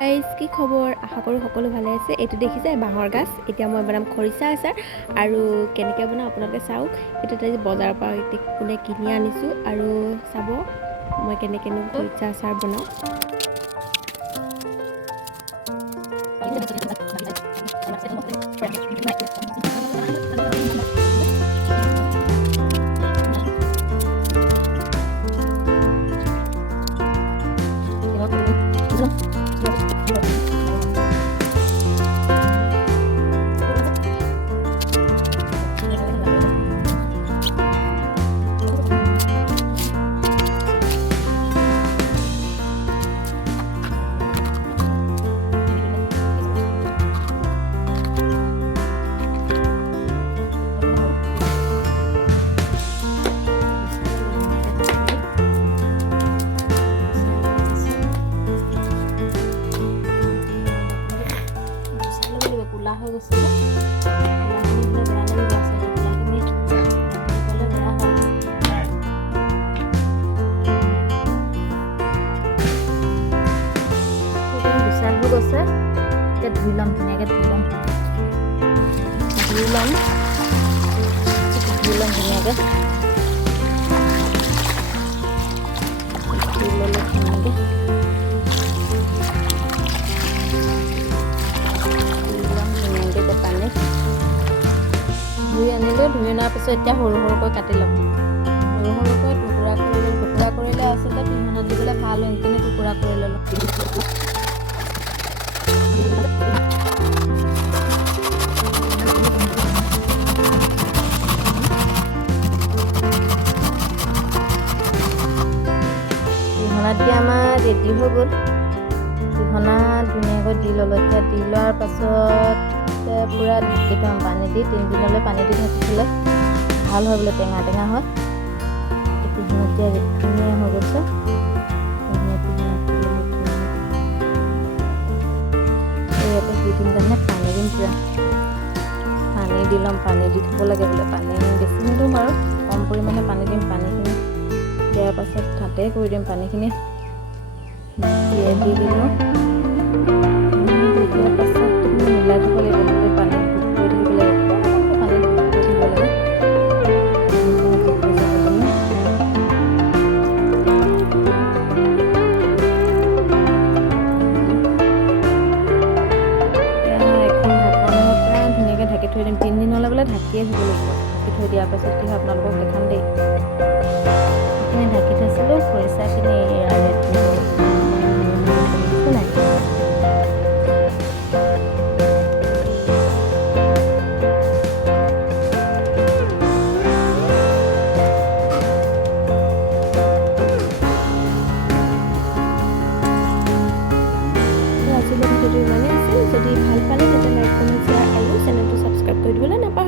guys কি খবৰ আশা কৰোঁ সকলো ভালে আছে এইটো দেখিছে বাঁহৰ গাছ এতিয়া মই বনাম খৰিচা আচাৰ আৰু কেনেকৈ বনাওঁ আপোনালোকে চাওক এইটো আজি বজাৰৰ পৰা কোনে কিনি আনিছোঁ আৰু চাব মই কেনেকৈনো খৰিচা আচাৰ বনাওঁ কোলা হৈ গৈছে কোলাখিনি বেয়া লাগিব আচলতে কোলাখিনি ক'লে বেয়া হয় গুচাই হৈ গৈছে এতিয়া ধুই ল'ম ধুনীয়াকৈ ধুই ল'ম ধুনীয়াকৈ ধুই ল'লে ধুনীয়াকৈ ধুই আনিলোঁ ধুই অনাৰ পিছত এতিয়া সৰু সৰুকৈ কাটি ল'ম সৰুকৈ টুকুৰা কৰিলে আচলতে পিহনাত দিবলৈ ভাল হয় সেইকাৰণে টুকুৰা কৰি ল'লোঁ পিহনাত দিয়া আমাৰ ৰেডি হৈ গ'ল পিহনাত ধুনীয়াকৈ দি ল'লোঁ এতিয়া দি লোৱাৰ পাছত পূৰা ঢাকি থ'ম পানী দি 3 দিনলৈ পানী দি ঢাকি থ'লে ভাল হয় বোলে টেঙা হয় পিহনাত দিয়া ধুনীয়া হৈ গৈছে ইয়াতে দি দিম তাৰমানে পানী দিম পূৰা পানী দি ল'ম পানী দি থ'ব লাগে বোলে পানী বেছি নিদিওঁ বাৰু কম পৰিমাণে পানী দিম পানীখিনি দিয়াৰ পাছত তাতে কৰি দিম পানীখিনি দি দিলোঁ দিয়াৰ পাছত মিলাই থ'ব লাগিব পানী কৰি থাকিব লাগিব পানী কৰি থাকিব লাগে ঢাকি থৈ দিম 3 দিনলৈ বোলে ঢাকিয়ে থ'ব লাগিব ঢাকি থৈ দিয়াৰ পাছত কি হয় আপোনালোকক দেখাম দেই এইখিনি ঢাকি থৈছিলোঁ খৰিচাখিনি যদি ভাল পালে তাতে লাইক কমেণ্ট শ্বেয়াৰ আৰু চেনেলটো ছাবস্ক্ৰাইব কৰি দিবলৈ নাপাহৰিব